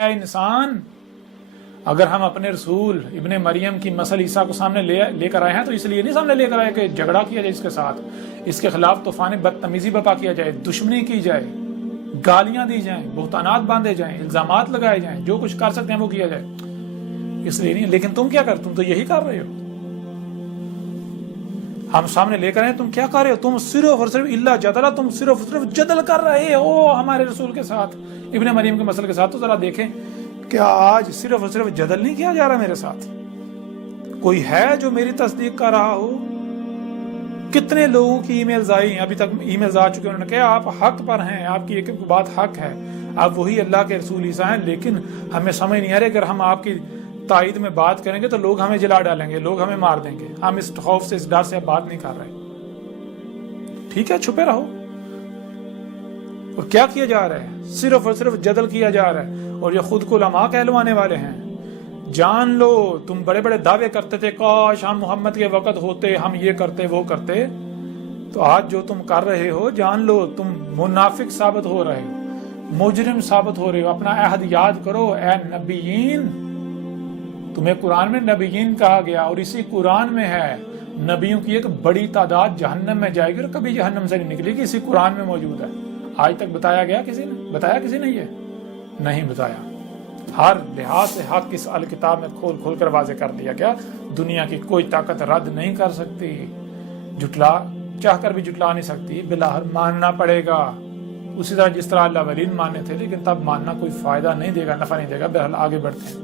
اے انسان، اگر ہم اپنے رسول ابن مریم کی مثل عیسیٰ کو سامنے لے کر آئے ہیں تو اس لیے نہیں سامنے لے کر آئے کہ جھگڑا کیا جائے اس کے ساتھ، اس کے خلاف طوفان بدتمیزی برپا کیا جائے، دشمنی کی جائے، گالیاں دی جائیں، بہتانات باندھے جائیں، الزامات لگائے جائیں، جو کچھ کر سکتے ہیں وہ کیا جائے، اس لیے نہیں۔ لیکن تم کیا تم تو یہی کر رہے ہو، ہم سامنے لے کر آئے، تم کیا کر رہے ہو؟ تم صرف اور صرف اللہ جدلا، تم صرف جدل کر رہے ہو ہمارے رسول کے ساتھ، ابن مریم کے مسئلے کے ساتھ۔ تو ذرا دیکھیں کیا آج صرف اور صرف جدل نہیں کیا جا رہا میرے ساتھ؟ کوئی ہے جو میری تصدیق کر رہا ہو؟ کتنے لوگوں کی ای میلز آئی ہیں، ابھی تک ای میلز آ چکے ہیں، انہوں نے کہا آپ حق پر ہیں، آپ کی ایک بات حق ہے، آپ وہی اللہ کے رسول عیسیٰ ہیں، لیکن ہمیں سمجھ نہیں آ رہی اگر ہم آپ کی تائید میں بات کریں گے تو لوگ ہمیں جلا ڈالیں گے، لوگ ہمیں مار دیں گے، ہم اس خوف سے، اس ڈر سے اب بات نہیں کر رہے۔ ٹھیک ہے، چھپے رہو۔ اور کیا کیا جا رہا ہے؟ صرف اور صرف جدل کیا جا رہا ہے، اور یہ خود کو علماء کہلوانے والے ہیں۔ جان لو، تم بڑے بڑے دعوے کرتے تھے کاش ہم محمد کے وقت ہوتے، ہم یہ کرتے وہ کرتے، تو آج جو تم کر رہے ہو جان لو تم منافق ثابت ہو رہے ہو، مجرم ثابت ہو رہے ہو۔ اپنا عہد یاد کرو اے نبیین، تمہیں قرآن میں نبیین کہا گیا، اور اسی قرآن میں ہے نبیوں کی ایک بڑی تعداد جہنم میں جائے گی اور کبھی جہنم سے نہیں نکلے گی، اسی قرآن میں موجود ہے۔ آج تک بتایا گیا کسی نے؟ بتایا کسی نے؟ یہ نہیں بتایا۔ ہر لحاظ سے حق اس الکتاب میں کھول کھول کر واضح کر دیا گیا، دنیا کی کوئی طاقت رد نہیں کر سکتی، چاہ کر بھی جھٹلا نہیں سکتی، بلاہر ماننا پڑے گا، اسی طرح جس طرح اللہ ولین ماننے تھے، لیکن تب ماننا کوئی فائدہ نہیں دے گا، نفع نہیں دے گا۔ بہرحال آگے بڑھتے ہیں۔